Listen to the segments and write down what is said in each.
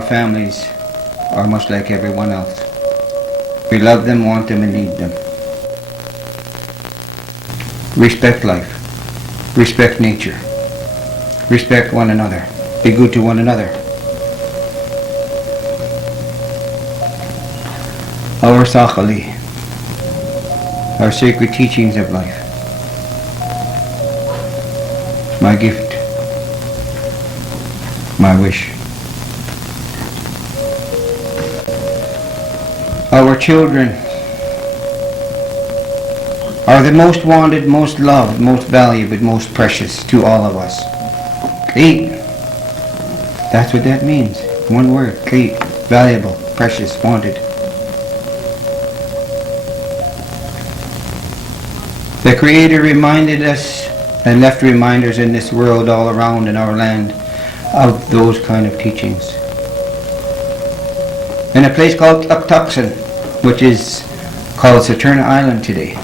our families are much like everyone else. We love them, want them, and need them. Respect life. Respect nature. Respect one another. Be good to one another. Our Sakali, our sacred teachings of life. My gift, my wish. Our children are the most wanted, most loved, most valued, most precious to all of us. Kate. That's what that means. One word, Kate. Valuable, precious, wanted. The Creator reminded us and left reminders in this world all around in our land of those kind of teachings. In a place called Tuktuxan, which is called Saturna Island today,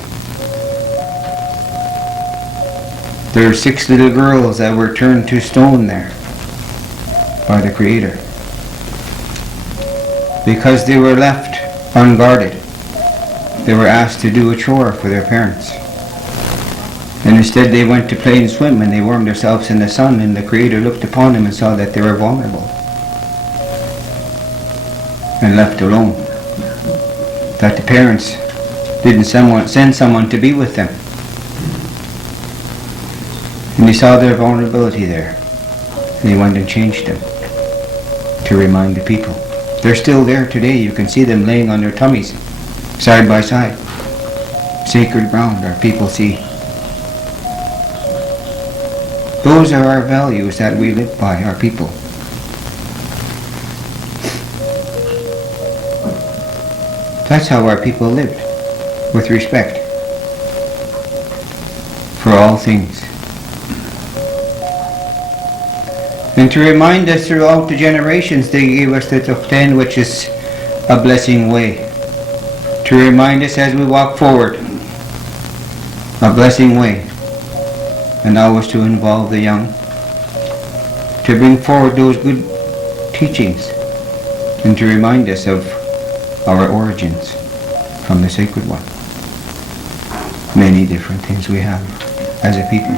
there are 6 little girls that were turned to stone there by the Creator because they were left unguarded. They were asked to do a chore for their parents. And instead they went to play and swim, and they warmed themselves in the sun, and the Creator looked upon them and saw that they were vulnerable and left alone. That the parents didn't send someone to be with them. And he saw their vulnerability there, and he went and changed them to remind the people. They're still there today. You can see them laying on their tummies, side by side. Sacred ground our people see. Those are our values that we live by, our people. That's how our people lived, with respect for all things. And to remind us throughout the generations, they gave us the Tukten, which is a blessing way. To remind us as we walk forward, a blessing way. And always to involve the young, to bring forward those good teachings, and to remind us of our origins from the Sacred One. Many different things we have as a people.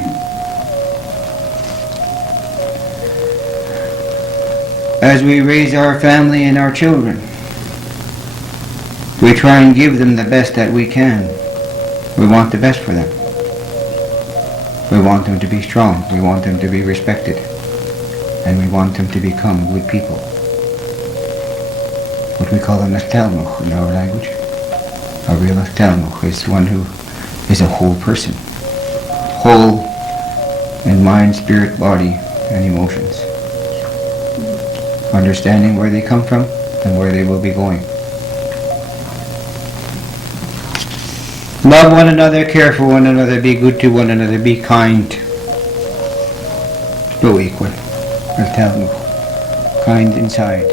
As we raise our family and our children, we try and give them the best that we can. We want the best for them. We want them to be strong, we want them to be respected, and we want them to become good people. What we call a Naftalmuch in our language. A real Naftalmuch is one who is a whole person. Whole in mind, spirit, body, and emotions. Understanding where they come from and where they will be going. Love one another, care for one another, be good to one another, be kind. No equal. I'll tell you. Kind inside.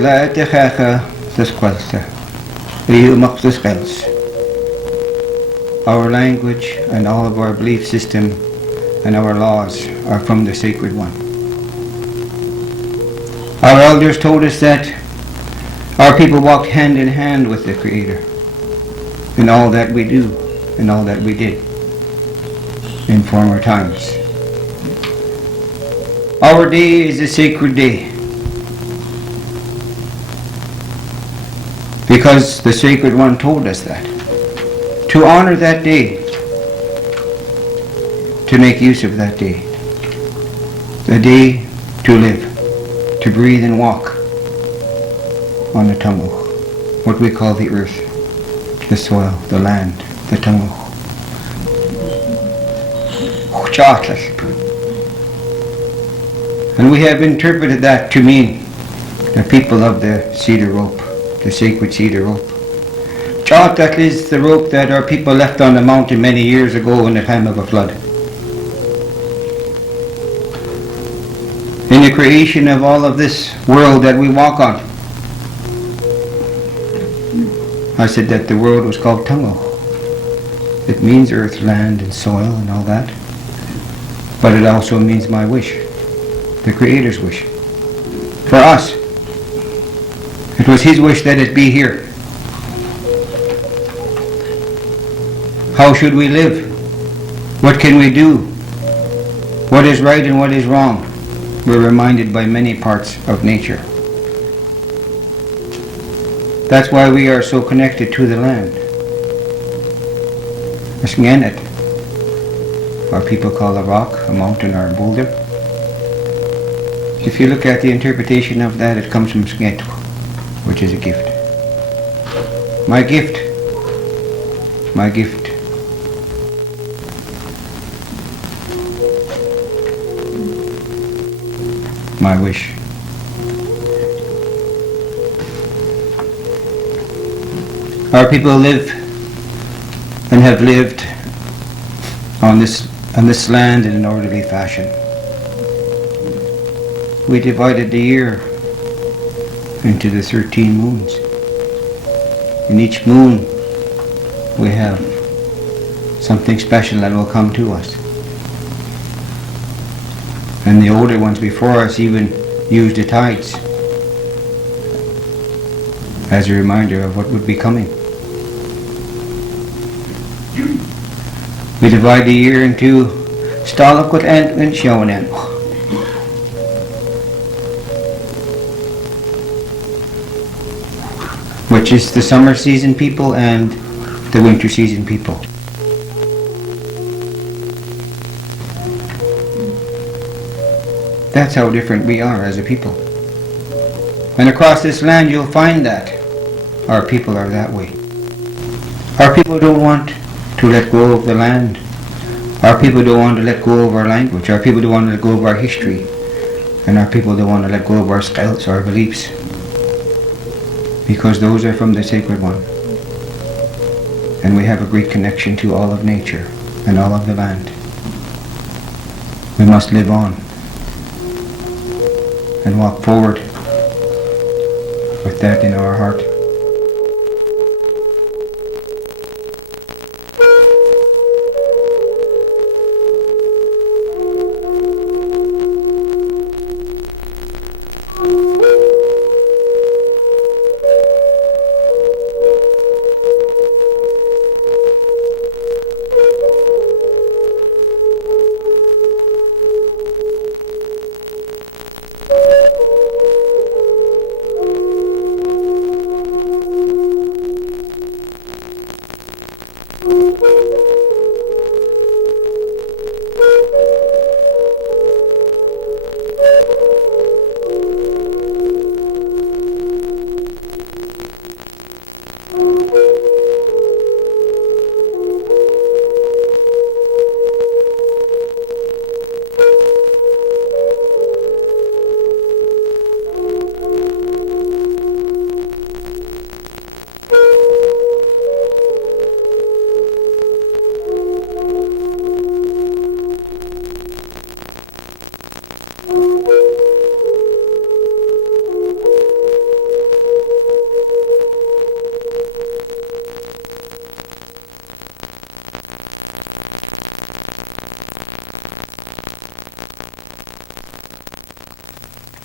Gladue Conference. Our language and all of our belief system and our laws are from the Sacred One. Our elders told us that our people walked hand in hand with the Creator in all that we do and all that we did in former times. Our day is a sacred day because the Sacred One told us that. To honor that day, to make use of that day, the day to live, to breathe and walk on the Tamuch, what we call the earth, the soil, the land, the Tamuch. And we have interpreted that to mean the people of the cedar rope, the sacred cedar rope. That is the rope that our people left on the mountain many years ago in the time of a flood. In the creation of all of this world that we walk on, I said that the world was called Tango. It means earth, land, and soil and all that. But it also means my wish, the Creator's wish. For us, it was His wish that it be here. How should we live? What can we do? What is right and what is wrong? We're reminded by many parts of nature. That's why we are so connected to the land. Our people call a rock, a mountain, or a boulder. If you look at the interpretation of that, it comes from Sgetu, which is a gift. My gift. My gift. My wish. Our people live and have lived on this land in an orderly fashion. We divided the year into the 13 moons. In each moon we have something special that will come to us. And the older ones before us even used the tides as a reminder of what would be coming. We divide the year into Stalakut and Shonen, which is the summer season people and the winter season people. That's how different we are as a people. And across this land you'll find that our people are that way. Our people don't want to let go of the land. Our people don't want to let go of our language. Our people don't want to let go of our history. And our people don't want to let go of our skills, our beliefs. Because those are from the Sacred One. And we have a great connection to all of nature and all of the land. We must live on and walk forward with that in our heart.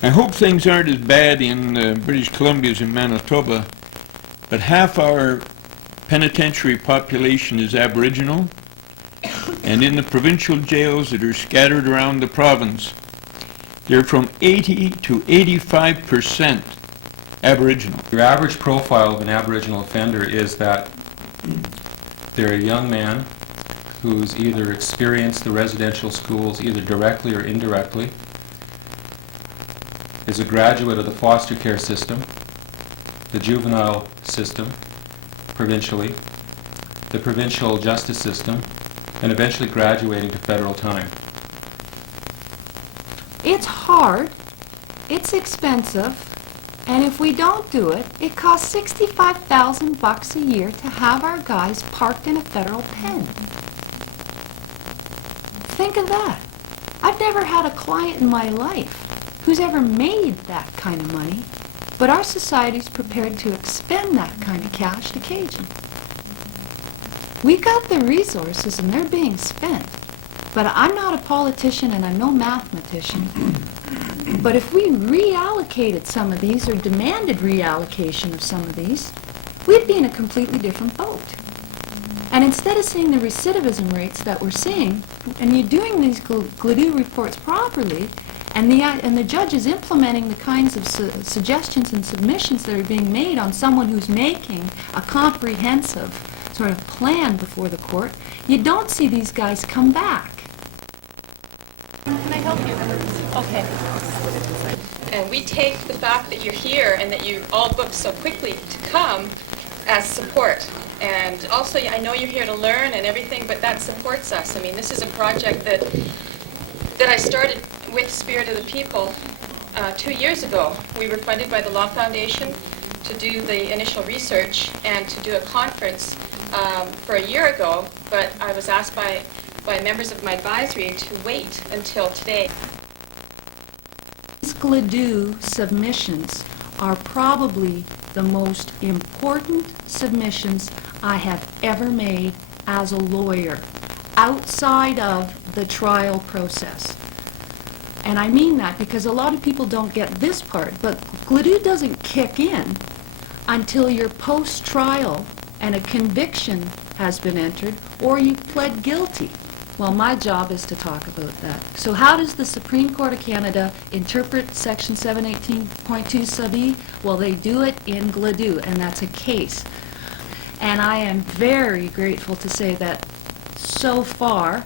I hope things aren't as bad in British Columbia as in Manitoba, but half our penitentiary population is Aboriginal, and in the provincial jails that are scattered around the province, they're from 80 to 85% Aboriginal. Your average profile of an Aboriginal offender is that they're a young man who's either experienced the residential schools either directly or indirectly, is a graduate of the foster care system, the juvenile system, provincially, the provincial justice system, and eventually graduating to federal time. It's hard, it's expensive, and if we don't do it, it costs $65,000 a year to have our guys parked in a federal pen. Think of that. I've never had a client in my life who's ever made that kind of money, but our society's prepared to expend that kind of cash to cage them. We've got the resources and they're being spent, but I'm not a politician and I'm no mathematician. But if we reallocated some of these or demanded reallocation of some of these, we'd be in a completely different boat. And instead of seeing the recidivism rates that we're seeing, and you're doing these Gladue reports properly, and the judge is implementing the kinds of suggestions and submissions that are being made on someone who's making a comprehensive sort of plan before the court, you don't see these guys come back. Can I help you? Okay. And we take the fact that you're here and that you all booked so quickly to come as support. And also, I know you're here to learn and everything, but that supports us. I mean, this is a project that I started with Spirit of the People 2 years ago. We were funded by the Law Foundation to do the initial research and to do a conference for a year ago, but I was asked by members of my advisory to wait until today. These Gladue submissions are probably the most important submissions I have ever made as a lawyer outside of the trial process. And I mean that because a lot of people don't get this part, but Gladue doesn't kick in until you're post-trial and a conviction has been entered or you pled guilty. Well, my job is to talk about that. So how does the Supreme Court of Canada interpret Section 718.2 sub E? Well, they do it in Gladue, and that's a case. And I am very grateful to say that so far,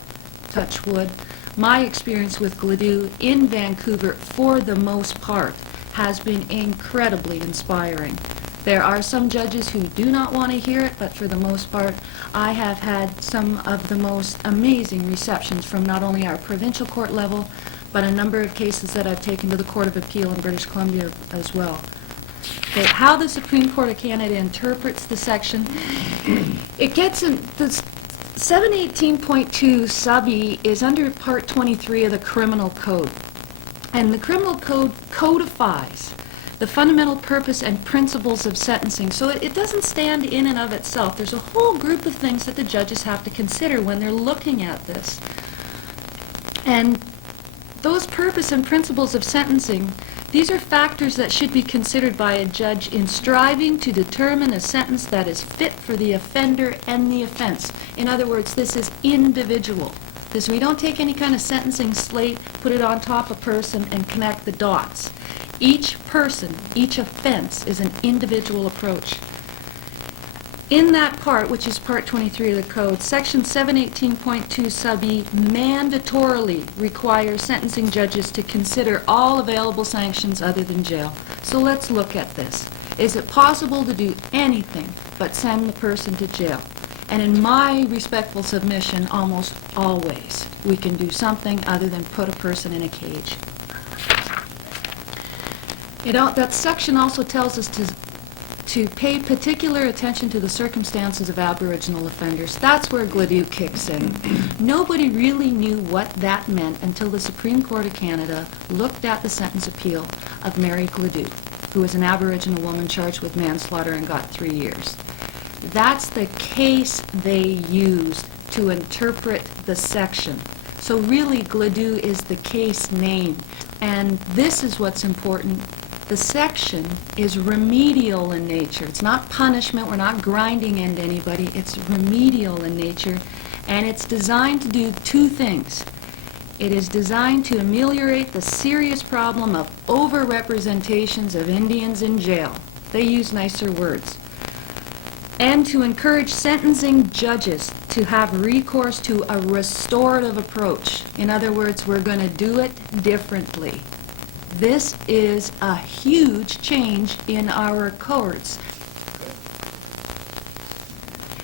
touch wood, my experience with Gladue in Vancouver, for the most part, has been incredibly inspiring. There are some judges who do not want to hear it, but for the most part, I have had some of the most amazing receptions from not only our provincial court level, but a number of cases that I've taken to the Court of Appeal in British Columbia as well. Okay, how the Supreme Court of Canada interprets the section, it gets in, the 718.2 sub E is under Part 23 of the Criminal Code. And the Criminal Code codifies the fundamental purpose and principles of sentencing. So it doesn't stand in and of itself. There's a whole group of things that the judges have to consider when they're looking at this. And those purpose and principles of sentencing, these are factors that should be considered by a judge in striving to determine a sentence that is fit for the offender and the offense. In other words, this is individual. We don't take any kind of sentencing slate, put it on top of a person, and connect the dots. Each person, each offense is an individual approach. In that part, which is Part 23 of the Code, Section 718.2 sub E mandatorily requires sentencing judges to consider all available sanctions other than jail. So let's look at this. Is it possible to do anything but send the person to jail? And in my respectful submission, almost always, we can do something other than put a person in a cage. That section also tells us to pay particular attention to the circumstances of Aboriginal offenders. That's where Gladue kicks in. Nobody really knew what that meant until the Supreme Court of Canada looked at the sentence appeal of Mary Gladue, who was an Aboriginal woman charged with manslaughter and got 3 years. That's the case they used to interpret the section. So really, Gladue is the case name. And this is what's important. The section is remedial in nature. It's not punishment. We're not grinding into anybody. It's remedial in nature. And it's designed to do two things. It is designed to ameliorate the serious problem of over-representations of Indians in jail. They use nicer words. And to encourage sentencing judges to have recourse to a restorative approach. In other words, we're going to do it differently. This is a huge change in our courts.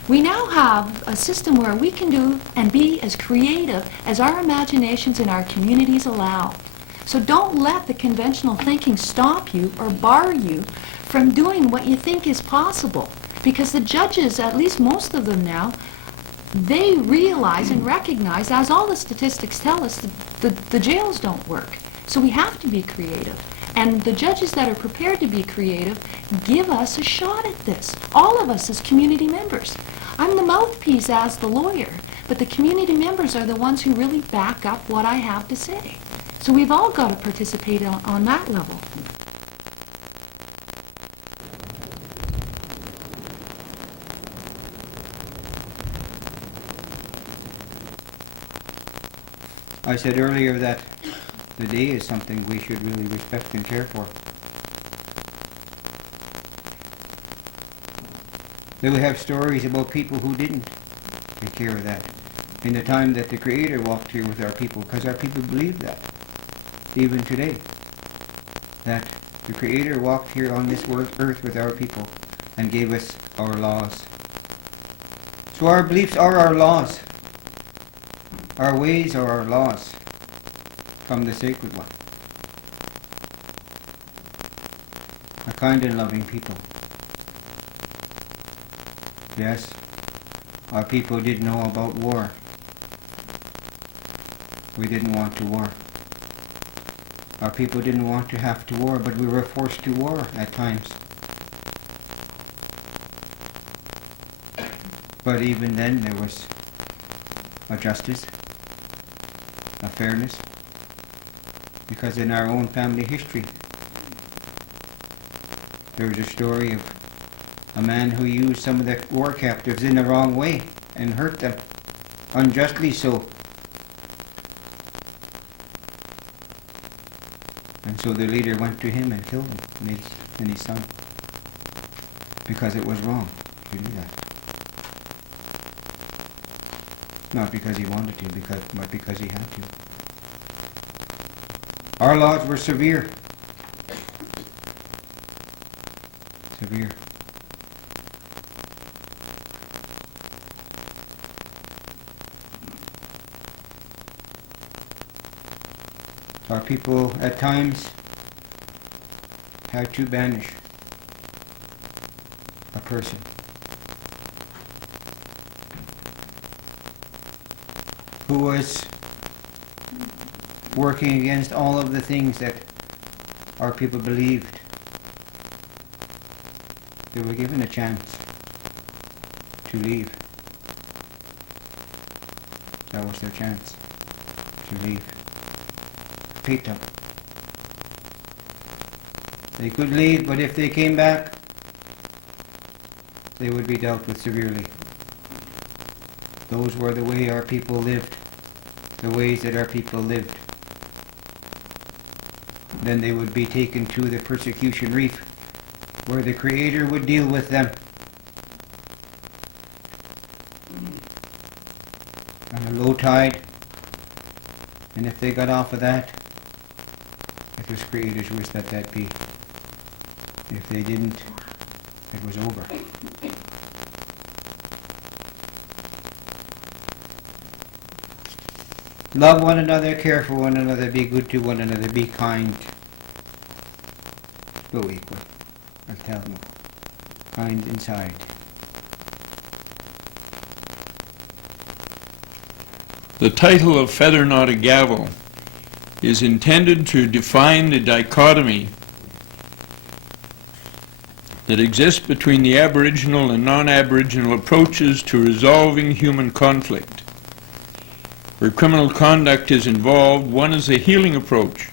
We now have a system where we can do and be as creative as our imaginations and our communities allow. So don't let the conventional thinking stop you or bar you from doing what you think is possible. Because the judges, at least most of them now, they realize and recognize, as all the statistics tell us, the jails don't work. So we have to be creative. And the judges that are prepared to be creative give us a shot at this. All of us as community members. I'm the mouthpiece as the lawyer, but the community members are the ones who really back up what I have to say. So we've all got to participate on that level. I said earlier that the day is something we should really respect and care for. Then we have stories about people who didn't take care of that in the time that the Creator walked here with our people, because our people believe that, even today, that the Creator walked here on this earth with our people and gave us our laws. So our beliefs are our laws. Our ways are our laws from the Sacred One. A kind and loving people. Yes, our people did know about war. We didn't want to war. Our people didn't want to have to war, but we were forced to war at times. But even then there was a justice, a fairness, because in our own family history there was a story of a man who used some of the war captives in the wrong way and hurt them, unjustly so. And so the leader went to him and killed him and his son, because it was wrong to do that. Not because he wanted to, but because he had to. Our laws were severe. Severe. Our people at times had to banish a person. Who was working against all of the things that our people believed. They were given a chance to leave. That was their chance to leave. Pita. They could leave, but if they came back, they would be dealt with severely. Those were the way our people lived, the ways that our people lived. Then they would be taken to the persecution reef, where the Creator would deal with them. On a low tide, and if they got off of that, it was Creator's wish that that be. If they didn't, it was over. Love one another, care for one another, be good to one another, be kind. Go equal. I'll tell them. Kind inside. The title of Feather Not a Gavel is intended to define the dichotomy that exists between the Aboriginal and non-Aboriginal approaches to resolving human conflict. Where criminal conduct is involved, one is a healing approach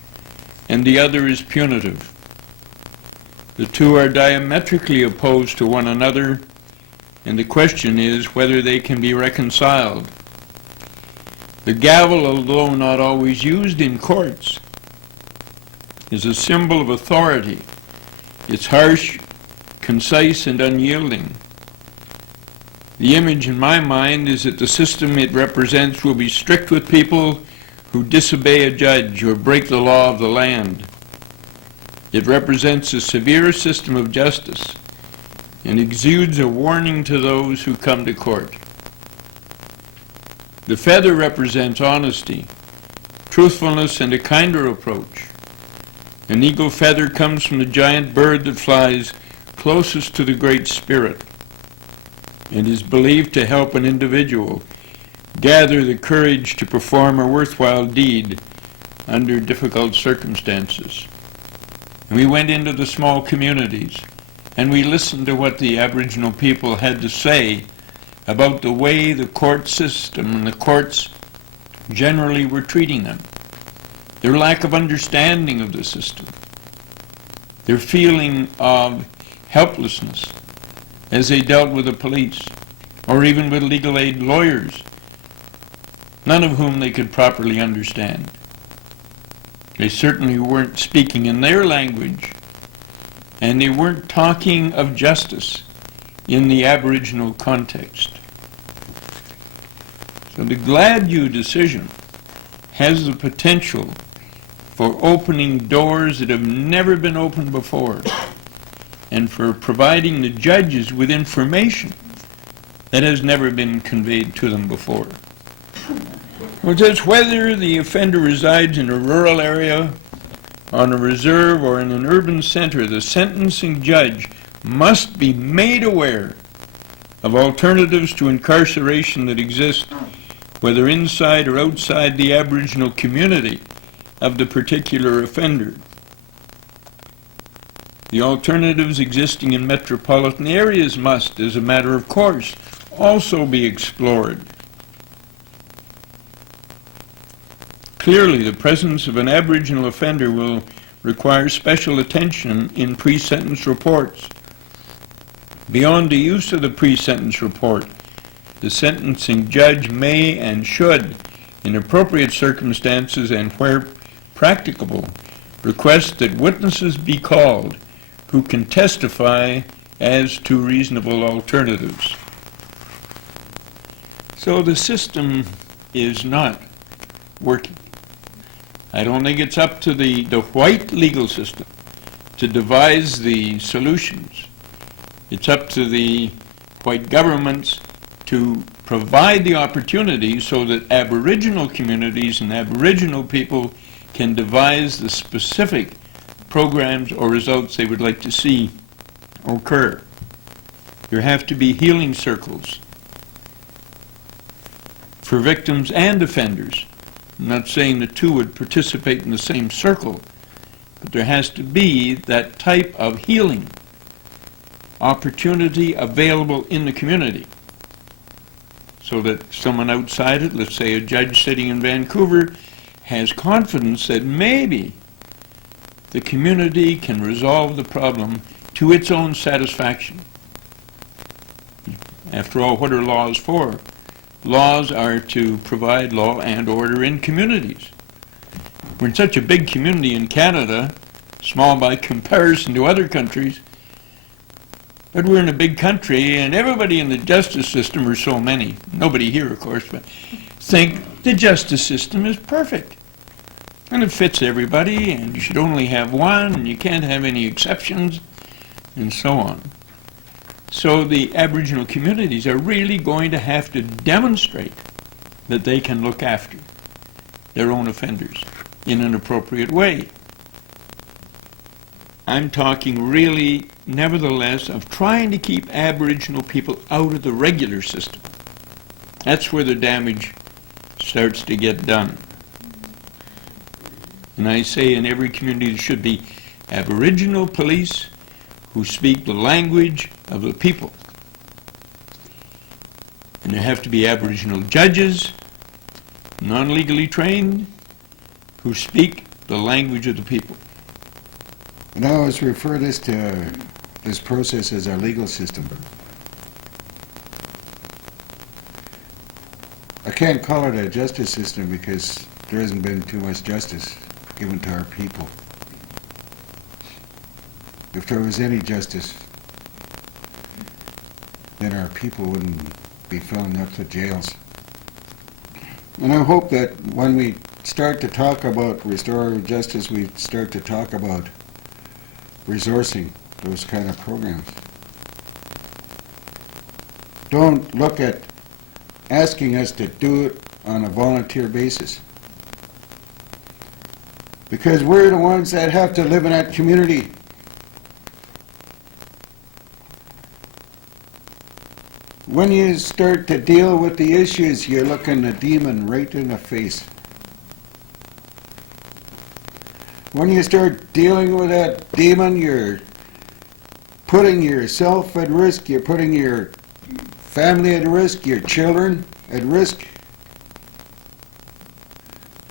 and the other is punitive. The two are diametrically opposed to one another, and the question is whether they can be reconciled. The gavel, although not always used in courts, is a symbol of authority. It's harsh, concise, and unyielding. The image in my mind is that the system it represents will be strict with people who disobey a judge or break the law of the land. It represents a severe system of justice and exudes a warning to those who come to court. The feather represents honesty, truthfulness, and a kinder approach. An eagle feather comes from the giant bird that flies closest to the Great Spirit and is believed to help an individual gather the courage to perform a worthwhile deed under difficult circumstances. And we went into the small communities and we listened to what the Aboriginal people had to say about the way the court system and the courts generally were treating them, their lack of understanding of the system, their feeling of helplessness as they dealt with the police or even with legal aid lawyers, none of whom they could properly understand. They certainly weren't speaking in their language, and they weren't talking of justice in the Aboriginal context. So the Gladue decision has the potential for opening doors that have never been opened before, and for providing the judges with information that has never been conveyed to them before. It says whether the offender resides in a rural area, on a reserve, or in an urban center, the sentencing judge must be made aware of alternatives to incarceration that exist, whether inside or outside the Aboriginal community of the particular offender. The alternatives existing in metropolitan areas must, as a matter of course, also be explored. Clearly, the presence of an Aboriginal offender will require special attention in pre-sentence reports. Beyond the use of the pre-sentence report, the sentencing judge may and should, in appropriate circumstances and where practicable, request that witnesses be called who can testify as to reasonable alternatives. So the system is not working. I don't think it's up to the white legal system to devise the solutions. It's up to the white governments to provide the opportunities so that Aboriginal communities and Aboriginal people can devise the specific programs or results they would like to see occur. There have to be healing circles for victims and offenders. I'm not saying the two would participate in the same circle, but there has to be that type of healing opportunity available in the community so that someone outside it, let's say a judge sitting in Vancouver, has confidence that maybe the community can resolve the problem to its own satisfaction. After all, what are laws for? Laws are to provide law and order in communities. We're in such a big community in Canada, small by comparison to other countries, but we're in a big country and everybody in the justice system, or so many, nobody here of course, but think the justice system is perfect. And it fits everybody and you should only have one and you can't have any exceptions and so on. So the Aboriginal communities are really going to have to demonstrate that they can look after their own offenders in an appropriate way. I'm talking really, nevertheless, of trying to keep Aboriginal people out of the regular system. That's where the damage starts to get done. And I say in every community there should be Aboriginal police who speak the language of the people. And there have to be Aboriginal judges non-legally trained, who speak the language of the people. And I always refer this to this process as our legal system. I can't call it a justice system because there hasn't been too much justice given to our people. If there was any justice, then our people wouldn't be filling up the jails. And I hope that when we start to talk about restorative justice, we start to talk about resourcing those kind of programs. Don't look at asking us to do it on a volunteer basis. Because we're the ones that have to live in that community. When you start to deal with the issues, you're looking the demon right in the face. When you start dealing with that demon, you're putting yourself at risk, you're putting your family at risk, your children at risk.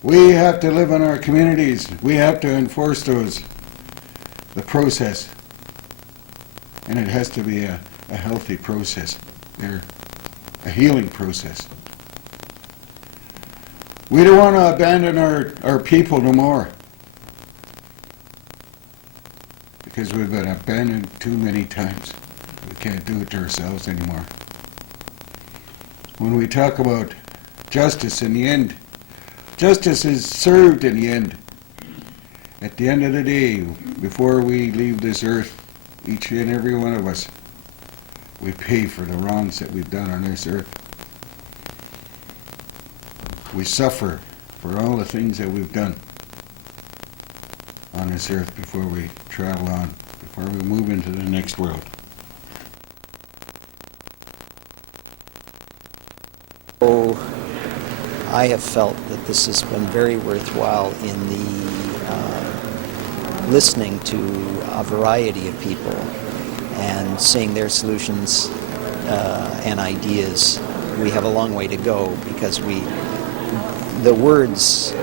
We have to live in our communities. We have to enforce the process. And it has to be a healthy process. They're a healing process. We don't want to abandon our people no more. Because we've been abandoned too many times. We can't do it to ourselves anymore. When we talk about justice in the end, justice is served in the end. At the end of the day, before we leave this earth, each and every one of us, we pay for the wrongs that we've done on this earth. We suffer for all the things that we've done on this earth before we travel on, before we move into the next world. So I have felt that this has been very worthwhile in the listening to a variety of people and seeing their solutions and ideas. We have a long way to go because the words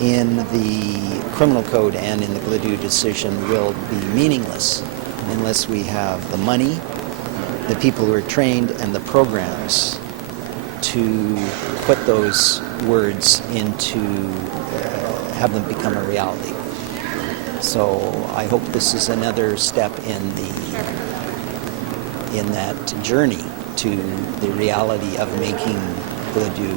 in the criminal code and in the Gladue decision will be meaningless unless we have the money, the people who are trained, and the programs to put those words into, have them become a reality. So I hope this is another step in that journey to the reality of making Gladue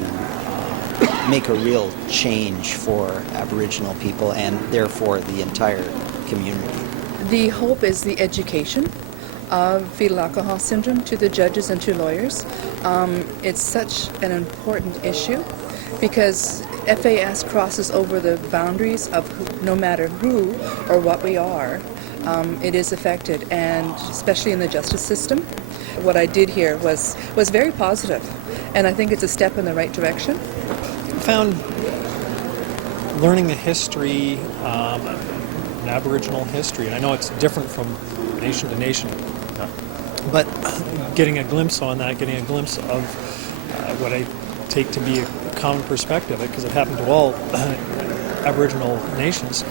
make a real change for Aboriginal people and therefore the entire community. The hope is the education of fetal alcohol syndrome to the judges and to lawyers. It's such an important issue because FAS crosses over the boundaries of no matter who or what we are, it is affected, and especially in the justice system. What I did here was very positive, and I think it's a step in the right direction. I found learning the history, Aboriginal history, and I know it's different from nation to nation, but getting a glimpse on that, getting a glimpse of what I take to be a common perspective, because it happened to all Aboriginal nations.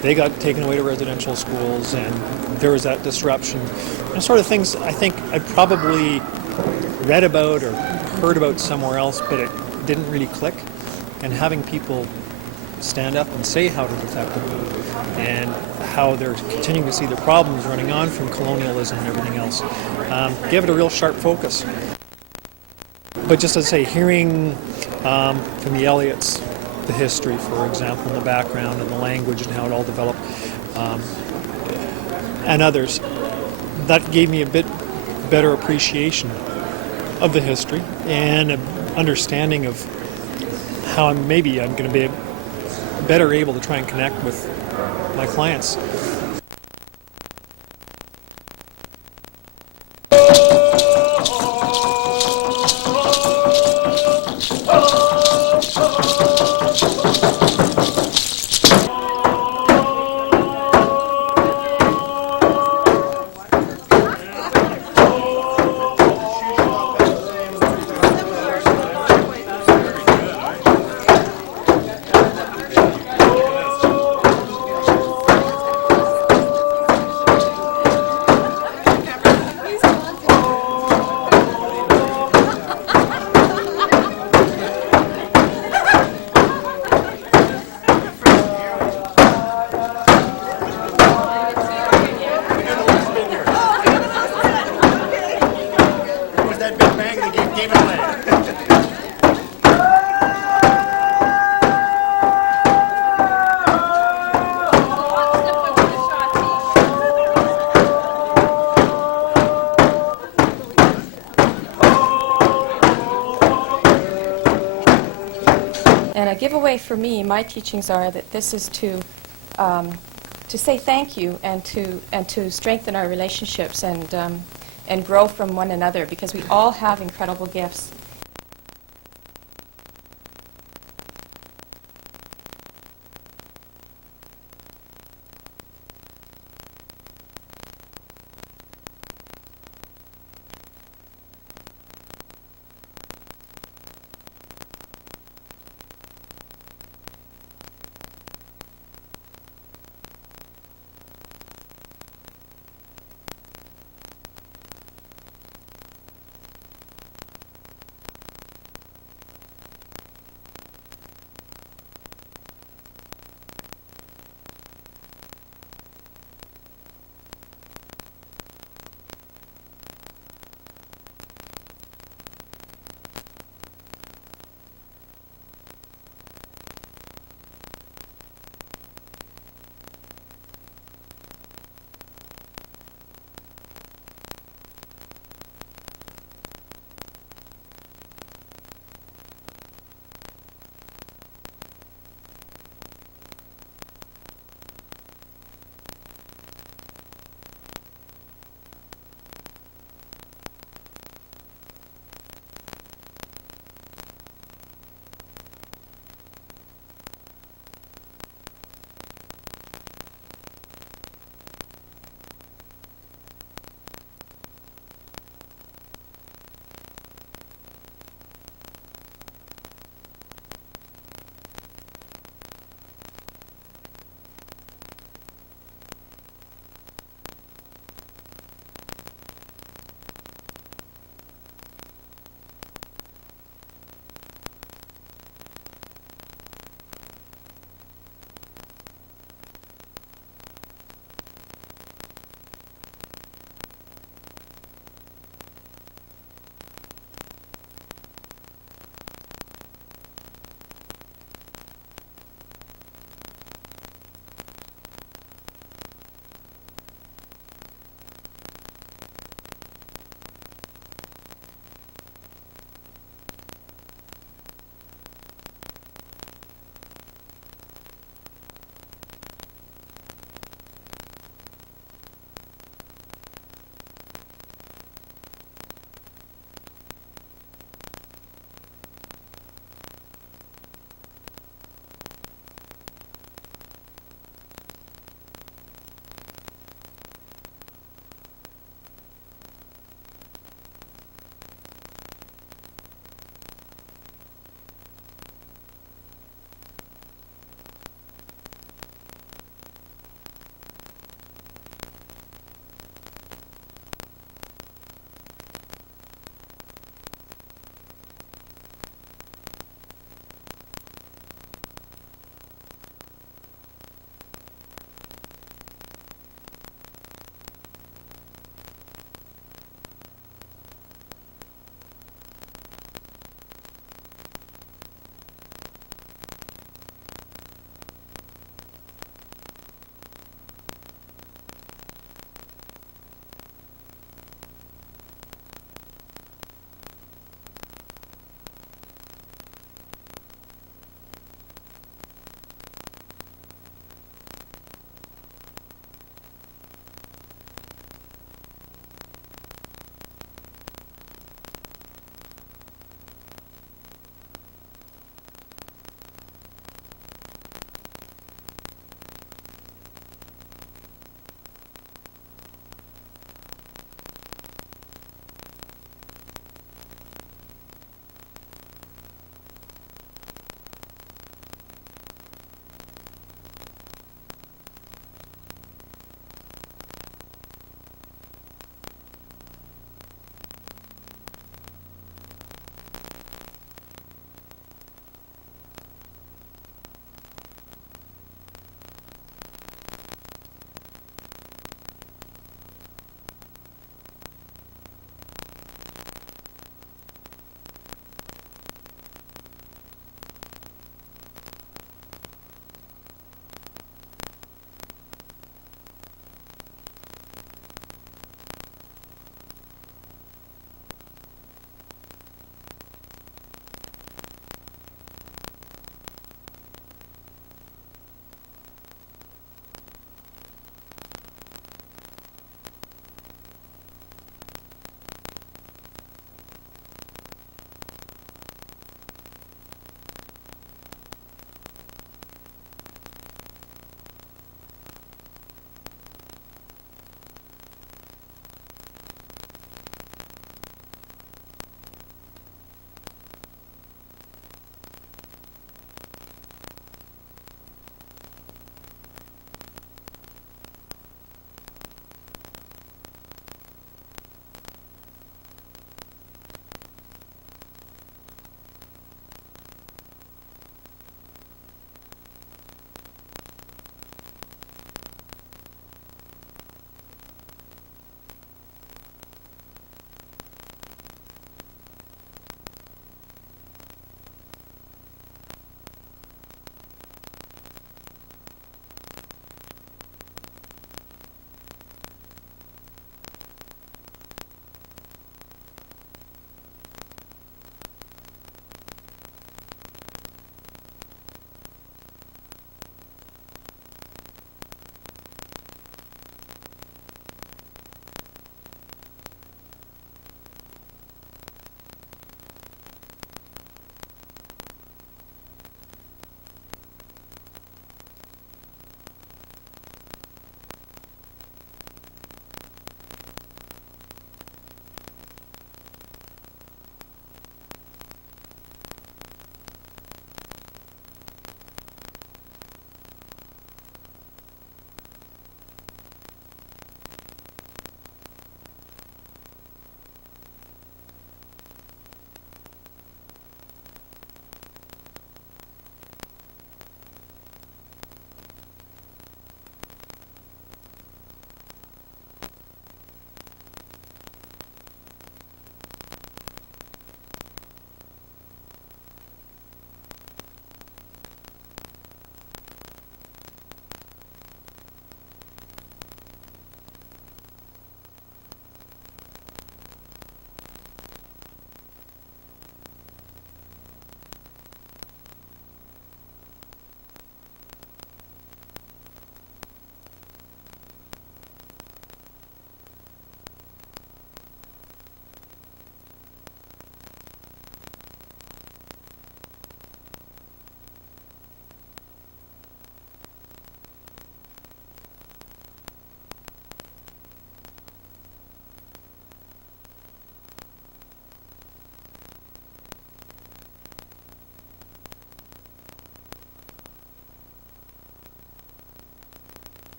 They got taken away to residential schools, and there was that disruption. And sort of things I think I probably read about or heard about somewhere else, but it didn't really click. And having people stand up and say how it affected them and how they're continuing to see the problems running on from colonialism and everything else, gave it a real sharp focus. But just as I say, hearing from the Elliots, the history, for example, and the background and the language and how it all developed, and others, that gave me a bit better appreciation of the history and an understanding of how maybe I'm going to be better able to try and connect with my clients. And a giveaway for me, my teachings are that this is to say thank you and to strengthen our relationships and grow from one another, because we all have incredible gifts.